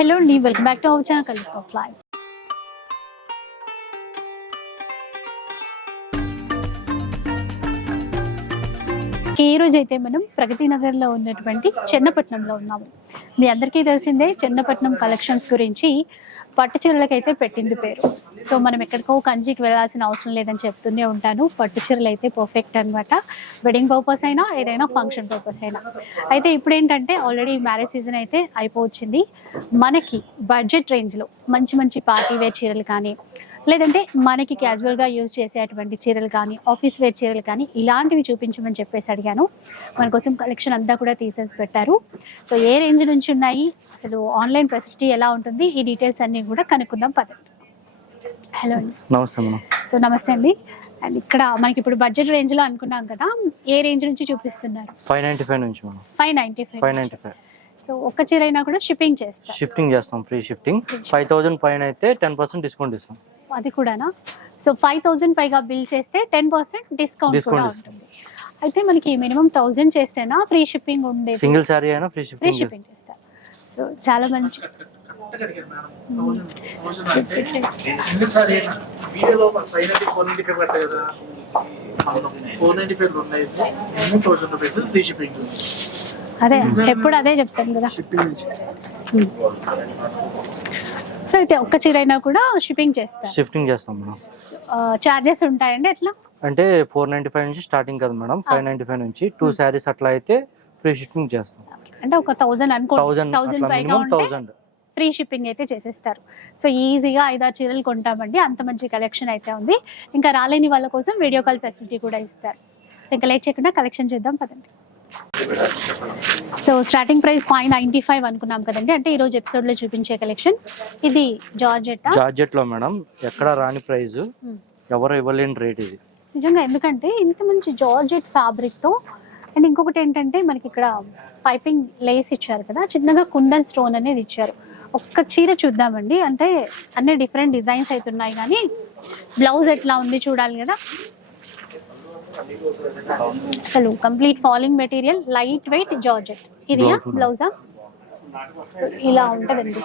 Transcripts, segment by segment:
Hello అండి welcome back to our channel కలిసి ఆఫ్ లైవ్ ఈ రోజు అయితే మనం ప్రగతి నగర్లో ఉన్నటువంటి చెన్నపట్నంలో ఉన్నాము. మీ అందరికీ తెలిసిందే చెన్నపట్నం కలెక్షన్స్ గురించి పట్టు చీరలకైతే పెట్టింది పేరు. సో మనం ఎక్కడికో కంచికి వెళ్ళాల్సిన అవసరం లేదని చెప్తూనే ఉంటాను. పట్టు చీరలు అయితే పర్ఫెక్ట్ అనమాట వెడ్డింగ్ పర్పస్ అయినా ఏదైనా ఫంక్షన్ పర్పస్ అయినా. అయితే ఇప్పుడు ఏంటంటే ఆల్రెడీ మ్యారేజ్ సీజన్ అయితే అయిపోవచ్చింది. మనకి బడ్జెట్ రేంజ్లో మంచి మంచి పార్టీ వేర్ చీరలు కానీ లేదంటే మనకి క్యాజువల్గా యూజ్ చేసేటువంటి చీరలు కానీ ఆఫీస్ వేర్ చీరలు కానీ ఇలాంటివి చూపించమని చెప్పేసి అడిగాను. మన కోసం కలెక్షన్ అంతా కూడా తీసేసి పెట్టారు. సో ఏ రేంజ్ నుంచి ఉన్నాయి? అసలు ఆన్లైన్ ఫెసిలిటీ ఎలా ఉంటుంది? ఈ డీటెయిల్స్ అన్నీ కూడా కనుక్కుందాం పదండి. హలో అండి. నమస్తే సో నమస్తే అండి. అండ్ ఇక్కడ మనకి ఇప్పుడు బడ్జెట్ రేంజ్లో అనుకున్నాం కదా ఏ రేంజ్ నుంచి చూపిస్తున్నారు? ఫైవ్ నైంటీ ఫైవ్ నుంచి five ninety five five ninety five so ఒక్క చీర అయినా కూడా షిప్పింగ్ చేస్తారు. షిఫ్టింగ్ చేస్తాం ఫ్రీ షిఫ్టింగ్ ఫైవ్ థౌజండ్ పైన అయితే టెన్ పర్సెంట్ డిస్కౌంట్ ఇస్తాం. అది కూడానా? సో ఫైవ్ థౌజండ్ పైగా బిల్ చేస్తే టెన్ పర్సెంట్ డిస్కౌంట్ కూడా. ఉంటుంది. అయితే మనకి మినిమం థౌజండ్ చేస్తేనా? ఫ్రీ షిప్పింగ్ ఉండేది సింగిల్ శారీ అయినా ఫ్రీ ఫ్రీ షిఫ్టింగ్ షిప్పింగ్ చేస్తారు సో చాలా మంచి. Saree four four free shipping అదే ఎప్పుడు అదే చెప్తాను కదా. షిప్పింగ్ సో అయితే ఒక్క చీర అయినా కూడా షిప్పింగ్ చేస్తారు. షిఫ్టింగ్ చేస్తాం మేడం. చార్జెస్ ఉంటాయండి ఎట్లా? అంటే ఫోర్ నైంటీ ఫైవ్ నుంచి స్టార్టింగ్ కదా మేడం. ఫైవ్ నైంటీ ఫైవ్ నుంచి టూ శారీస్ అట్లా అయితే ఫ్రీ షిఫ్టింగ్ చేస్తాం. అంటే ఒక థౌజండ్ అనుకో థౌజండ్ అట్లా పైగా థౌజండ్ ఫ్రీ షిప్పింగ్ అయితే చేసేస్తారు. సో ఈజీగా ఐదారు చీరలు కొంటామండి. అంత మంచి కలెక్షన్ అయితే ఉంది. ఇంకా రాలేని వాళ్ళ కోసం వీడియో కాల్ ఫెసిలిటీ కూడా ఇస్తారు. ఇంకా లేట్ చేయకుండా కలెక్షన్ చేద్దాం పదండి. So starting price five ninety five అనుకున్నాం కదండి. అంటే ఈరోజు ఎపిసోడ్లో చూపించే కలెక్షన్ ఇది జార్జెట్? జార్జెట్లో మేడం ఎక్కడ రాని ప్రైస్ ఎవరు ఇవ్వలేని రేట్ ఇది. నిజంగా ఎందుకంటే ఇంత మంచి జార్జెట్ ఫ్యాబ్రిక్తో అండ్ ఇంకొకటి ఏంటంటే మనకి ఇక్కడ పైపింగ్ లేస్ ఇచ్చారు కదా చిన్నగా కుందన్ స్టోన్ అనేది ఇచ్చారు. ఒక్క చీర చూద్దామండి. అంటే అన్ని డిఫరెంట్ డిజైన్స్ అయితే ఉన్నాయి కానీ బ్లౌజ్ ఎట్లా ఉంది చూడాలి కదా. అసలు complete falling material light weight georgette ఇది Blouse కూడా. బ్లౌజా ఇలా ఉంటుందండి.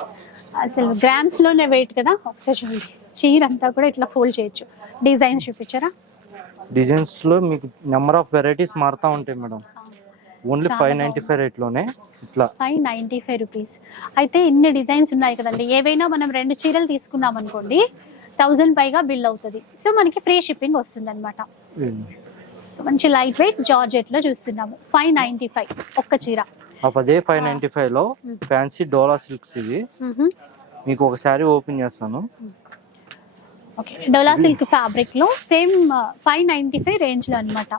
అసలు గ్రామ్స్లోనే వెయిట్ కదా? ఒకసారి చూడండి. చీర అంతా కూడా ఇట్లా ఫోల్డ్ చేయొచ్చు. డిజైన్స్ చూపించారా? డిజైన్స్లో మీకు నెంబర్ ఆఫ్ వెరైటీస్ మారుతా ఉంటాయి madam. Only five ninety five రేట్లోనే ఇట్లా. ఫైవ్ నైంటీ ఫైవ్ రూపీస్ అయితే ఇన్ని డిజైన్స్ ఉన్నాయి కదండి. ఏవైనా మనం రెండు చీరలు తీసుకున్నాం అనుకోండి థౌజండ్ పైగా బిల్ అవుతుంది. సో మనకి ఫ్రీ షిప్పింగ్ వస్తుంది అనమాట మంచి లైట్ వెయిట్ జార్జెట్లో చూస్తున్నాము. ఫైవ్ నైంటీ ఫైవ్ ఒక్క చీర. అదే ఫైవ్ నైంటీ ఫైవ్లో. ఫ్యాన్సీ డోలా సిల్క్స్ ఇది. మీకు ఒక శారీ ఓపెన్ చేస్తాను. ఓకే డోలా సిల్క్ ఫ్యాబ్రిక్లో సేమ్ ఫైవ్ నైంటీ ఫైవ్ రేంజ్లో అనమాట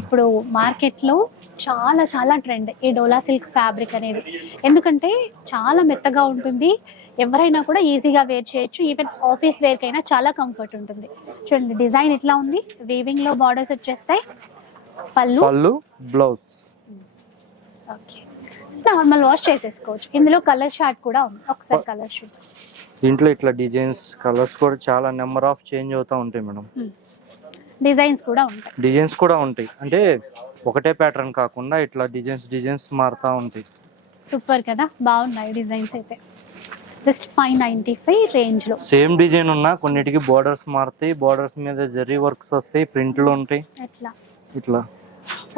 ఇప్పుడు మార్కెట్లో చాలా చాలా ట్రెండ్ ఈ డోలా సిల్క్ ఫ్యాబ్రిక్ అనేది. ఎందుకంటే చాలా మెత్తగా ఉంటుంది. ఎవరైనా కూడా ఈజీగా వేర్ చేయొచ్చు. ఈవెన్ ఆఫీస్ వేర్ కైనా చాలా కంఫర్ట్ ఉంటుంది. చూడండి డిజైన్ ఇట్లా ఉంది. వీవింగ్లో బార్డర్స్ వచ్చేస్తాయి. పళ్ళు. పళ్ళు బ్లౌజ్ ఓకే నార్మల్ వాష్ చేసేసుకోవచ్చు. ఇందులో కలర్ షార్ట్ కూడా ఉంది. ఒకసారి కలర్ షూట్ దీంట్లో ఇట్లా డిజైన్స్ కలర్స్ కూడా చాలా నెంబర్ ఆఫ్ చేంజ్ అవుతూ ఉంటాయి మేడం. డిజైన్స్ కూడా ఉంటాయి. డిజైన్స్ కూడా ఉంటాయి. అంటే ఒకటే ప్యాటర్న్ కాకుండా ఇట్లా డిజైన్స్ డిజైన్స్ మారుతూ ఉంటాయి. సూపర్ కదా? బాగున్నాయి డిజైన్స్ అయితే. జస్ట్ ఫైవ్ నైంటీ ఫైవ్ రేంజ్లో సేమ్ డిజైన్ ఉన్నా కొన్నిటికి బోర్డర్స్ మారుతాయి బోర్డర్స్ మీద జరీ వర్క్స్ వస్తాయి ప్రింట్లు ఉంటాయి. ఎట్లా? ఇట్లా.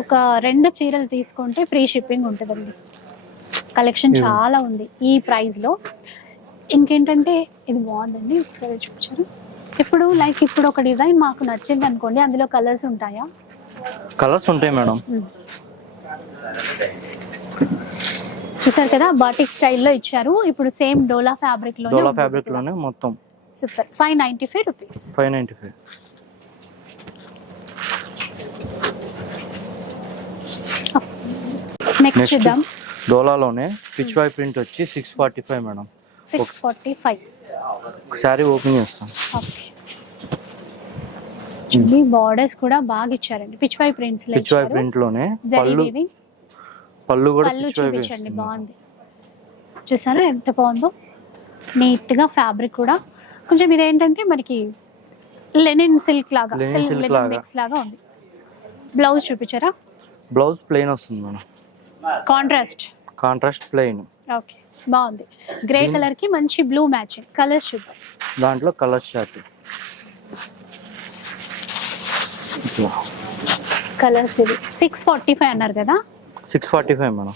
ఒక రెండు చీరలు తీసుకుంటే ఫ్రీ షిప్పింగ్ ఉంటుందండి. కలెక్షన్. చాలా ఉంది ఈ ప్రైస్లో ఇంకేంటంటే ఇది బాగుందండి ఒకసారి చూపించారు? ఇప్పుడు లైక్ ఇప్పుడు ఒక డిజైన్ మాకు నచ్చింది అనుకోండి అందులో కలర్స్ ఉంటాయా? కలర్స్ ఉంటాయి మేడం. చూసారు కదా బాటిక్ స్టైల్లో ఇచ్చారు. ఇప్పుడు సేమ్ డోలా ఫ్యాబ్రిక్లో డోలా ఫ్యాబ్రిక్లోనే మొత్తం. Super five ninety five rupees five ninety five next చూద్దాం. డోలాలోనే పిచ్ వై ప్రింట్ వచ్చి six forty five madam six forty five saree open చేస్తాం బార్డర్స్ కూడా బాగా ఇచ్చారండి. Pichwai prints pichwai ప్రింట్లోనే జరీ వీవింగ్ పళ్ళు కూడా పళ్ళు చూపించండి బాగుంది. చూసారా? ఎంత బాగుందో? నీట్గా ఫ్యాబ్రిక్ కూడా. కొంచెం ఇదేంటంటే మనకి లెనిన్ సిల్క్ లాగా సిల్క్. మిక్స్ లాగా ఉంది. బ్లౌజ్ చూపించారా? బ్లౌజ్ ప్లెయిన్ వస్తుంది madam contrast. Contrast plain. Okay బాగుంది. గ్రే కలర్కి మంచి బ్లూ మ్యాచింగ్. కలర్స్ చూద్దాం. దాంట్లో కలర్ షార్ట్ కలర్స్ ఇది సిక్స్ ఫార్టీ ఫైవ్ అన్నారు కదా? Six forty five madam.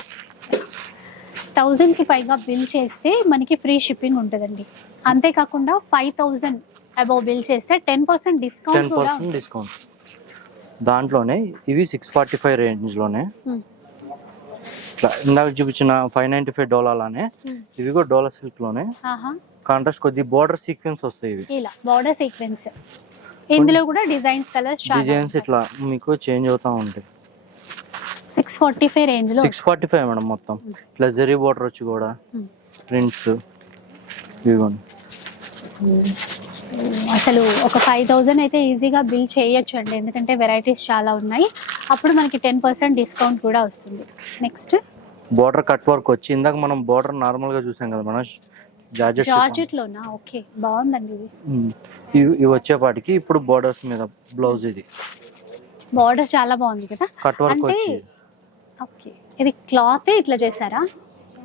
థౌజండ్కి పైగా బిల్ చేస్తే మనకి ఫ్రీ షిప్పింగ్ ఉంటుందండి. అంతేకాకుండా ఫైవ్ థౌజండ్ అబౌవ్ బిల్ చేస్తే టెన్ పర్సెంట్ టెన్ డిస్కౌంట్ కూడా పర్సెంట్ డిస్కౌంట్. దాంట్లోనే ఇవి సిక్స్ ఫార్టీ ఫైవ్ రేంజ్లోనే Hmm. ఇట్లా ఇందాక చూపించిన ఫైవ్ నైంటీ ఫైవ్ డోలాలానే. ఇవి కూడా డోలా సిల్క్లోనే. ఆహా. కాంట్రాస్ట్ కొద్ది బోర్డర్ సీక్వెన్స్ వస్తాయి ఇవి. ఇలా బార్డర్ సీక్వెన్స్. ఇందులో కూడా డిజైన్స్ కలర్స్ డిజైన్స్ ఇట్లా మీకు చేంజ్ అవుతా ఉంటాయి. సిక్స్ ఫార్టీ ఫైవ్ రేంజ్లో సిక్స్ ఫార్టీ ఫైవ్ మేడం మొత్తం. ఇట్లా జరీ బోర్డర్ వచ్చి కూడా. Hmm. ప్రింట్స్ ఇదిగోండి. అసలు ఒక ఫైవ్ థౌజండ్ అయితే ఈజీగా బిల్ చేయొచ్చు అండి ఎందుకంటే వెరైటీస్ చాలా ఉన్నాయి. అప్పుడు మనకి టెన్ పర్సెంట్ డిస్కౌంట్ కూడా వస్తుంది. నెక్స్ట్ బోర్డర్ కట్ వర్క్ వచ్చి ఇందాక మనం బోర్డర్ నార్మల్గా చూసాం కదా మనం జార్జెట్ జార్జెట్ లోనా? ఓకే బాగుందండి ఇది. ఇవి వచ్చేపాటికి ఇప్పుడు బోర్డర్స్ మీద బ్లౌజ్ ఇది. బార్డర్ చాలా బాగుంది కదా? కట్ వర్క్ వచ్చి. ఓకే. ఇది క్లాత్ ఇట్లా చేశారా?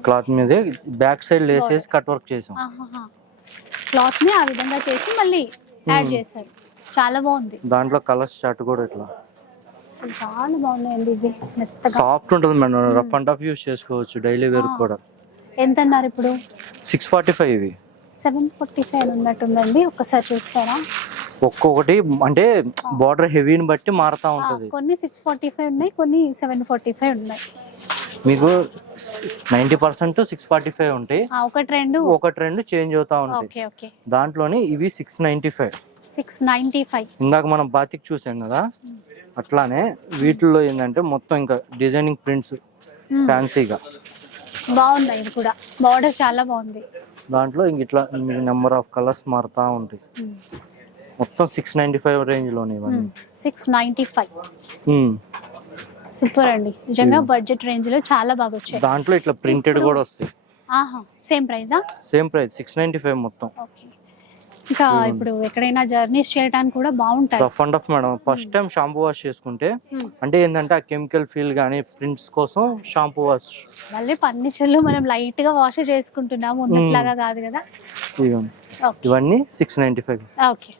క్లాత్ మీదే బ్యాక్ సైడ్ లేసేసి కట్ వర్క్ చేసాం. క్లాత్ని ఆ విధంగా చేసి మళ్ళీ యాడ్ Hmm. చేశారు. చాలా బాగుంది. దాంట్లో కలర్స్ షర్ట్ కూడా ఇట్లా. చాలా బాగున్నాయండి ఇవి. మెత్తగా. సాఫ్ట్ ఉంటుంది madam. Rough and off use చేసుకోవచ్చు డైలీ వేర్. కూడా. ఎంత అన్నారు ఇప్పుడు? సిక్స్ ఫార్టీ ఫైవ్ ఇవి. సెవెన్ ఫార్టీ ఫైవ్ ఉన్నట్టుందండి. ఒక్కసారి చూస్తారా? ఒక్కొక్కటి అంటే బార్డర్ హెవీని బట్టి మారుతా ఉంటది. కొన్ని సిక్స్ ఫార్టీ ఫైవ్ ఉన్నాయి కొన్ని సెవెన్ ఫార్టీ ఫైవ్ ఉన్నాయి. మీకు ninety percent six forty five ఉంటాయి. ఆ, ఒకటి రెండు. ఒకటి రెండు చేంజ్ అవుతా ఉంటాయి. దాంట్లోనే ఇవి six ninety five six ninety five ఇందాక మనం బాతిక్ చూసాం కదా అట్లానే వీటిల్లో ఏంటంటే మొత్తం ఇంకా డిజైనింగ్ ప్రింట్స్ ఫ్యాన్సీగా బాగున్నాయి ఇది కూడా. బార్డర్ చాలా బాగుంది. దాంట్లో ఇంక ఇట్లా నెంబర్ ఆఫ్ కలర్స్ మారుతా ఉంటాయి. మొత్తం సిక్స్ నైంటీ ఫైవ్ రేంజ్లోనే ఇవన్నీ. Six ninety five. సూపర్ అండి. నిజంగా. బడ్జెట్ రేంజ్లో చాలా బాగా వచ్చాయి. దాంట్లో ఇట్లా ప్రింటెడ్ కూడా వస్తాయి. ఆహా same ప్రైజా same price six ninety five మొత్తం. ఓకే. ఇంకా ఇప్పుడు ఎక్కడైనా జర్నీస్ చేయడానికి కూడా బాగుంటాయి. Rough and rough madam first time shampoo wash చేసుకుంటే. అంటే ఏంటంటే ఆ కెమికల్ ఫీల్ కానీ ప్రింట్స్ కోసం షాంపూ వాష్ మళ్ళీ ఫర్నిచర్లు మనం లైట్గా వాష్ చేసుకుంటున్నాం ఉన్నట్లాగా కాదు కదా? ఇవన్నీ. Six ninety five okay.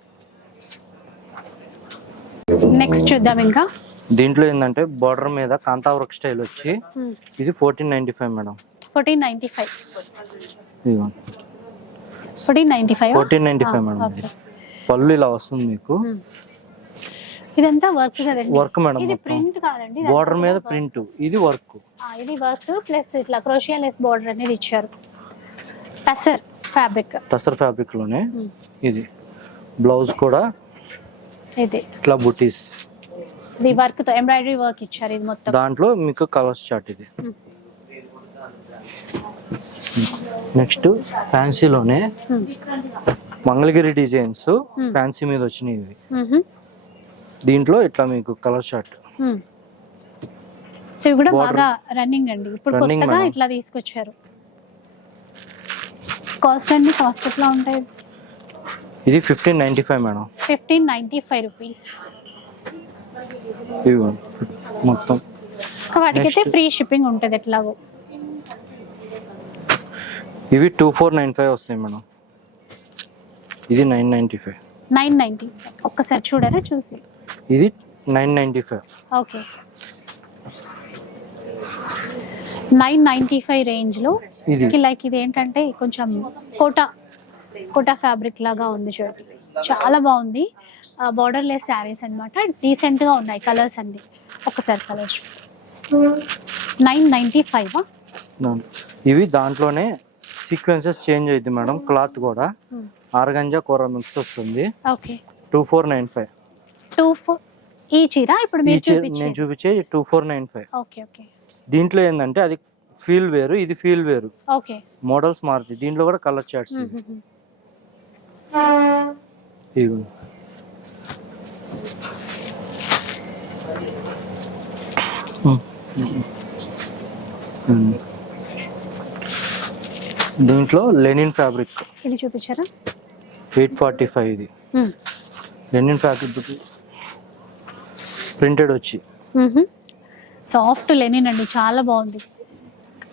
Next చూద్దాం ఇంకా. దీంట్లో ఏంటంటే బార్డర్ మీద కాంతా వర్క్ స్టైల్ వచ్చి ఇది fourteen ninety five madam. Fourteen ninety five fourteen ninety five fourteen ninety five madam. పళ్ళు ఇలా వస్తుంది మీకు. ఇదంతా వర్క్ కదండి? వర్క్ మేడం ఇది ప్రింట్ కాదండి బార్డర్ మీద. ప్రింట్ ఇది వర్క్ ఇది వర్క్ ప్లస్ ఇట్లా క్రోషియా లెస్ బార్డర్ అనేది ఇచ్చారు. టసర్ ఫ్యాబ్రిక్ టసర్ ఫ్యాబ్రిక్లోనే ఇది. బ్లౌజ్ కూడా. ఇది. ఇట్లా బుటీస్ ఇది వర్క్తో ఎంబ్రాయిడరీ వర్క్ ఇచ్చారు ఇది మొత్తం దాంట్లో మీకు కలర్స్ చార్ట్ ఇది నెక్స్ట్ ఫ్యాన్సీలోనే Hmm. Mangalagiri designs Hmm. Fancy మీద వచ్చినాయి ఇవి. దీంట్లో ఇట్లా మీకు కలర్ చార్ట్ ఇవి కూడా. బాగా రన్నింగ్ అండి ఇప్పుడు కొత్తగా. ఇట్లా తీసుకొచ్చారు కాస్ట్ అండి కాస్ట్ ఎట్లా ఉంటాయి ఇది fifteen ninety five madam fifteen ninety five rupees మొత్తం. వాటికైతే Next. ఫ్రీ షిప్పింగ్ ఉంటుంది ఎట్లాగో. ఇవి టూ ఫోర్ నైన్ ఫైవ్ వస్తాయి మేడం. ఇది nine ninety five. Nine ninety ఒక్కసారి చూడరా చూసి. ఇది nine ninety five. Okay. Nine ninety five రేంజ్లో ఇది. లైక్ ఇది ఏంటంటే కొంచెం కోటా కోటా ఫ్యాబ్రిక్ లాగా ఉంది చూడండి చాలా బాగుంది. బార్డర్ లెస్ శారీస్ అనమాట డీసెంట్గా ఉన్నాయి కలర్స్ అన్ని. ఒకసారి కలర్స్ నైన్ నైంటీ ఫైవ్ ఇవి దాంట్లోనే సీక్వెన్సెస్ చేంజ్ అయింది మేడం. క్లాత్ కూడా. ఆర్గంజా కూర మిక్స్ వస్తుంది. Okay. Two four nine five two four ఈ చీర? ఇప్పుడు నేను చూపించే two four nine five okay okay. దీంట్లో ఏంటంటే అది ఫీల్ వేరు ఇది ఫీల్ వేరు. ఓకే. మోడల్స్ మారుతాయి. దీంట్లో కూడా కలర్ చార్ట్స్ ఇవి ఉమ్. ఉమ్. దీంట్లో లెనిన్ ఫ్యాబ్రిక్. ఇది చూపించారా? ఎయిట్ ఫార్టీ ఫైవ్ ఇది. లెనిన్ ఫ్యాబ్రిక్ ప్రింటెడ్ వచ్చి. సాఫ్ట్ లెనిన్ అండి చాలా బాగుంది.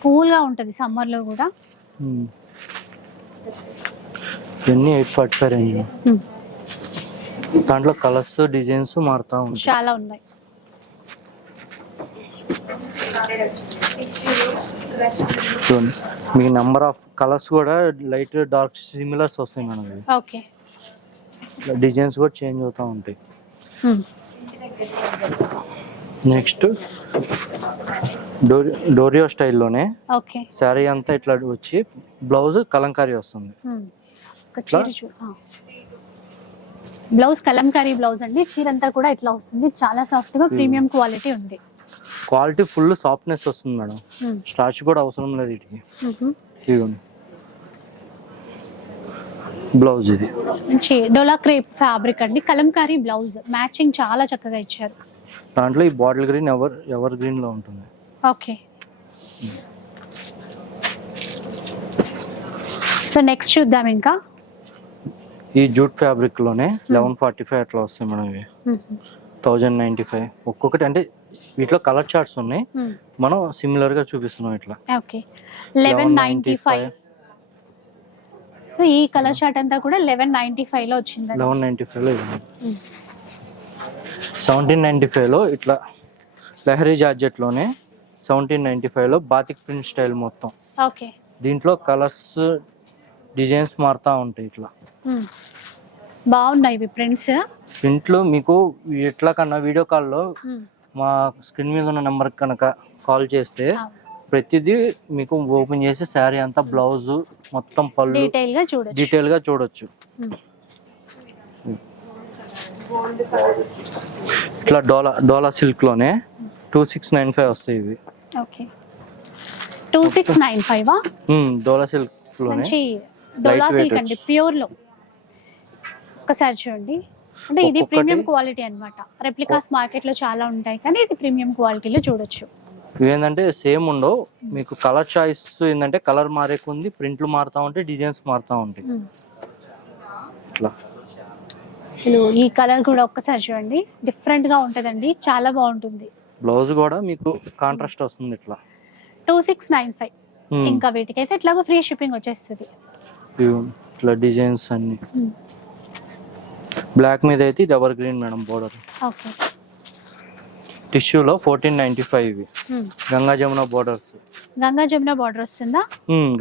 కూల్గా ఉంటుంది సమ్మర్లో కూడా. ఇవన్నీ ఎయిట్ ఫార్టీ ఫైవ్ రేంజ్. దాంట్లో కలర్స్ డిజైన్స్ మారుతా ఉంటాయి. చాలా ఉన్నాయి. చూడండి మీకు నెంబర్ ఆఫ్ కలర్స్ కూడా లైట్ డార్క్ సిమిలర్స్ వస్తాయి మనకి ఓకే డిజైన్స్ కూడా చేంజ్ అవుతూ ఉంటాయి. నెక్స్ట్ డోరి డోరియో స్టైల్లోనే ఓకే శారీ అంతా ఇట్లా వచ్చి బ్లౌజ్ కలంకారీ వస్తుంది. బ్లౌజ్ కలంకారీ బ్లౌజ్ అండి. చీర అంతా కూడా ఇట్లా వస్తుంది. చాలా సాఫ్ట్గా ప్రీమియం క్వాలిటీ ఉంది. క్వాలిటీ ఫుల్ సాఫ్ట్నెస్ వస్తుంది మేడం. Hmm. స్టార్చ్ కూడా అవసరం లేదు వీటికి. ఇదిగోండి బ్లౌజ్ ఇది. మంచి డోలా క్రేప్ ఫ్యాబ్రిక్ అండి. కలంకారీ బ్లౌజ్. మ్యాచింగ్ చాలా చక్కగా ఇచ్చారు. దాంట్లో ఈ బాటిల్ గ్రీన్ ఎవర్ ఎవర్ గ్రీన్లో ఉంటుంది. ఓకే. సో నెక్స్ట్ చూద్దాం ఇంకా. ఈ జూట్ ఫ్యాబ్రిక్లోనే లెవెన్ ఫార్టీ ఫైవ్ అట్లా వస్తాయి మేడం ఇవి. Thousand ninety five. ఒక్కొక్కటి అంటే వీటిలో కలర్ చార్ట్స్ ఉన్నాయి. మనం సిమిలర్గా చూపిస్తున్నాం ఇట్లా. Okay eleven ninety five so ఈ కలర్ షార్ట్ అంతా కూడా లెవెన్ నైన్టీ ఫైవ్లో వచ్చిందండి లెవెన్ నైంటీ ఫైవ్లో సెవెంటీన్ నైంటీ ఫైవ్లో ఇట్లా లహరీ జార్జెట్లోనే సెవెంటీన్ నైంటీ ఫైవ్లో బాతిక్ ప్రింట్ స్టైల్ మొత్తం. ఓకే దీంట్లో కలర్స్ డిజైన్స్ మారుతూ ఉంటాయి ఇట్లా. బాగున్నాయి ఇవి ప్రింట్స్ ప్రింట్లో మీకు ఎట్లా కన్నా వీడియో కాల్లో మా స్క్రీన్ మీద ఉన్న నెంబర్ కనుక కాల్ చేస్తే ప్రతిదీ మీకు ఓపెన్ చేసి శారీ అంతా బ్లౌజ్ మొత్తం పళ్ళు డీటెయిల్గా చూడొచ్చు. ఇట్లా డోలా డోలా సిల్క్లోనే టూ సిక్స్ నైన్ ఫైవ్ వస్తాయి ఇవి. Okay. Two six nine five dola సిల్క్లోనే డోలా సిల్క్ అండి ప్యూర్లో ఒకసారి చూడండి. అంటే ఇది ప్రీమియం క్వాలిటీ అన్నమాట. రెప్లికాస్ మార్కెట్లో చాలా ఉంటాయి కానీ ఇది ప్రీమియం క్వాలిటీలో చూడొచ్చు. ఏంటంటే సేమ్ ఉండవు. మీకు కలర్ చాయిస్ ఏంటంటే కలర్ మారే కొంది ప్రింట్లు మారుతా ఉంటాయి డిజైన్స్ మారుతా ఉంటాయి. ఇట్లా. అసలు ఈ కలర్ కూడా ఒక్కసారి చూడండి. డిఫరెంట్గా ఉంటదండి. చాలా బాగుంటుంది. బ్లౌజ్ కూడా మీకు కాంట్రాస్ట్ వస్తుంది ఇట్లా. Two six nine five. ఇంకా వీటికైతే ఎట్లాగో ఫ్రీ షిప్పింగ్ వచ్చేస్తుంది. ఇట్లా డిజైన్స్ అన్ని. బ్లాక్ మీద అయితే ఇది ఎవర్ గ్రీన్ మేడం బోర్డర్ టిష్యూలో ఫోర్టీన్ నైన్టీ ఫైవ్ ఇవి. గంగా జమున బోర్డర్స్ గంగా జమున బార్డర్ వస్తుందా?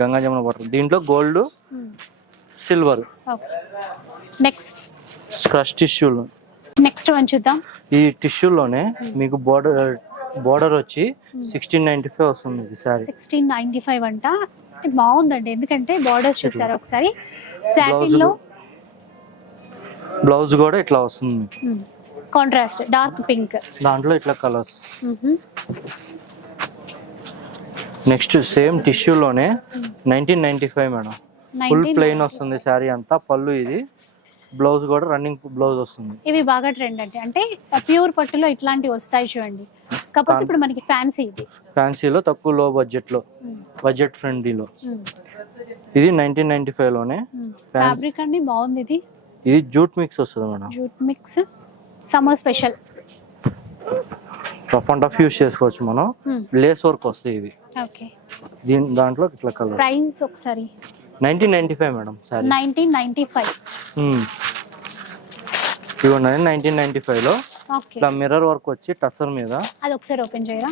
గంగా జమున బోర్డర్ దీంట్లో గోల్డ్ సిల్వర్ నెక్స్ట్ క్రష్ టిష్యూలు నెక్స్ట్ వన్ చూద్దాం. ఈ టిష్యూలోనే మీకు బోర్డర్ బోర్డర్ వచ్చి సిక్స్టీన్ నైన్టీ ఫైవ్ వస్తుంది ఇది శారీ సిక్స్టీన్ నైన్టీ ఫైవ్ అంట. అంటే బాగుందండి. ఎందుకంటే బార్డర్స్ చూసారు ఒకసారి? సాటిన్లో. బ్లౌజ్ కూడా ఇట్లా వస్తుంది. Contrast dark pink. దాంట్లో ఇట్లా colours. Next same టిష్యూలోనే nineteen ninety five madam. Full plain వస్తుంది శారీ అంతా పళ్ళు ఇది. బ్లౌజ్ కూడా రన్నింగ్ బ్లౌజ్ వస్తుంది. ఇవి బాగా ట్రెండ్ అంటే అంటే ప్యూర్ పట్టులో ఇట్లాంటివి వస్తాయి చూడండి. కాకపోతే ఇప్పుడు మనకి ఫ్యాన్సీ ఇది. ఫ్యాన్సీలో తక్కువ లో బడ్జెట్లో బడ్జెట్ ఫ్రెండ్లీలో ఇది నైన్టీన్ నైన్టీ ఫైవ్లోనే ఫ్యాబ్రిక్ అండి బాగుంది ఇది. ఇది జూట్ మిక్స్ వస్తుంది madam. Jute mix summer special. Rough and tough use చేసుకోవచ్చు మనం. లేస్ వర్క్ వస్తాయి ఇవి. ఓకే దీని దాంట్లో ఇట్లా కలర్ ప్రైస్ ఒకసారి. Nineteen ninety five madam saree nineteen ninety five ఇవ్వండి నైన్టీన్ నైన్టీ ఫైవ్లో ఇట్లా మిర్రర్ వర్క్ వచ్చి టసర్ మీద. అది ఒకసారి ఓపెన్ చేయరా?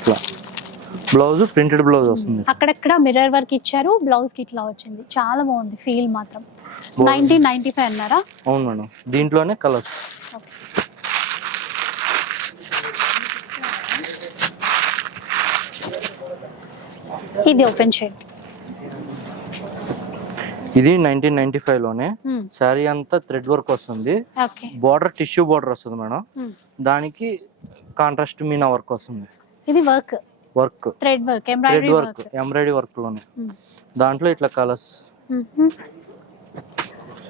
ఇట్లా. బ్లౌజ్ ప్రింటెడ్ బ్లౌజ్ వస్తుంది. అక్కడక్కడ మిర్రర్ వర్క్ ఇచ్చారు బ్లౌజ్కి ఇట్లా వచ్చింది. చాలా బాగుంది ఫీల్ మాత్రం. నైన్టీన్ నైన్టీ ఫైవ్ అన్నారా? అవును మేడం దీంట్లోనే కలర్స్ ఇది ఓపెన్ చేయండి ఇది నైన్టీన్ నైన్టీ ఫైవ్లోనే Hmm. శారీ అంతా థ్రెడ్ వర్క్ వస్తుంది. ఓకే. బార్డర్ టిష్యూ బార్డర్ వస్తుంది మేడం. Hmm. దానికి కాంట్రాస్ట్ మీనా వర్క్ వస్తుంది. ఇది work work. Thread work embroidery work embroidery వర్క్లోనే దాంట్లో ఇట్లా కలర్స్.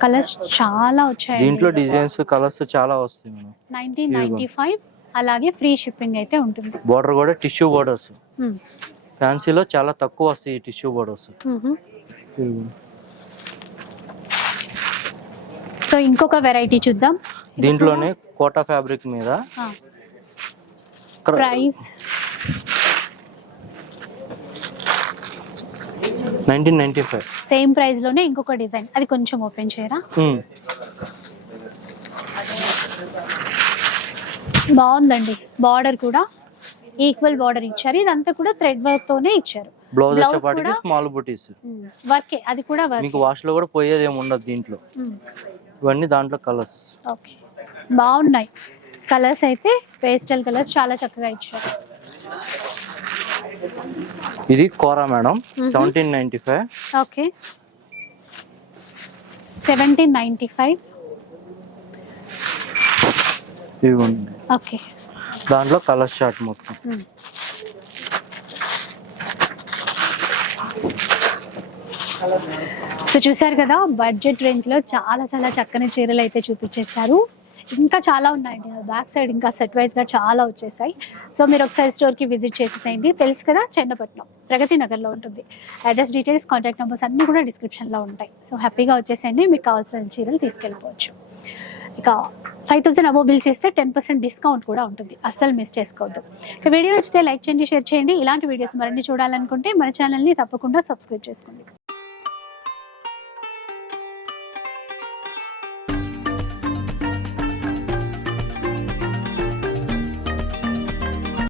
కలర్స్ చాలా వచ్చాయి దీంట్లో డిజైన్స్ కలర్స్ చాలా వస్తాయి మేడం. నైన్టీన్ నైన్టీ ఫైవ్ అలాగే ఫ్రీ షిప్పింగ్ అయితే ఉంటుంది. బార్డర్ కూడా టిష్యూ బార్డర్స్. ఫ్యాన్సీలో చాలా తక్కువ వస్తాయి ఈ టిష్యూ బార్డర్స్. సో ఇంకొక వెరైటీ చూద్దాం. దీంట్లోనే కోటా ఫ్యాబ్రిక్ మీద. Price? Nineteen ninety five. Same ప్రైస్లోనే ఇంకొక డిజైన్. అది కొంచెం ఓపెన్ చేయరా? బాగుందండి. బార్డర్ కూడా ఈక్వల్ బార్డర్ ఇచ్చారు. ఇదంతా కూడా థ్రెడ్ వర్క్ తోనే ఇచ్చారు. బ్లౌజ్ వచ్చేపాటికి స్మాల్ బుటీస్ వర్కే అది కూడా వర్క్ మీకు వాష్లో కూడా పోయేది ఏమి ఉండదు దీంట్లో. ఇవన్నీ దాంట్లో కలర్స్ ఓకే బాగున్నాయి. కలర్స్ అయితే పేస్టల్ కలర్స్ చాలా చక్కగా ఇచ్చారు. ఇది కోరా madam. Seventeen ninety five okay. Seventeen ninety five ఇవి ఓకే. దాంట్లో కలర్ షార్ట్ మొత్తం. సో చూసారు కదా బడ్జెట్ రేంజ్లో చాలా చాలా చక్కని చీరలు అయితే చూపించేశారు. ఇంకా చాలా ఉన్నాయండి. బ్యాక్ సైడ్ ఇంకా సెట్ వైజ్గా చాలా వచ్చేసాయి. సో మీరు ఒకసారి స్టోర్కి విజిట్ చేసేసేయండి. తెలుసు కదా చెన్నపట్నం ప్రగతి నగర్లో ఉంటుంది. అడ్రస్ డీటెయిల్స్ కాంటాక్ట్ నెంబర్స్ అన్ని కూడా డిస్క్రిప్షన్లో ఉంటాయి. సో హ్యాపీగా వచ్చేసేయండి. మీకు కావాల్సిన చీరలు తీసుకెళ్ళిపోవచ్చు. ఇక ఫైవ్ థౌసండ్ అబో బిల్ చేస్తే టెన్ పర్సెంట్ డిస్కౌంట్ కూడా ఉంటుంది. అస్సలు మిస్ చేసుకోవద్దు. ఇక వీడియో నచ్చితే లైక్ చేయండి షేర్ చేయండి. ఇలాంటి వీడియోస్ మరిన్ని చూడాలనుకుంటే మన ఛానల్ని తప్పకుండా సబ్స్క్రైబ్ చేసుకోండి.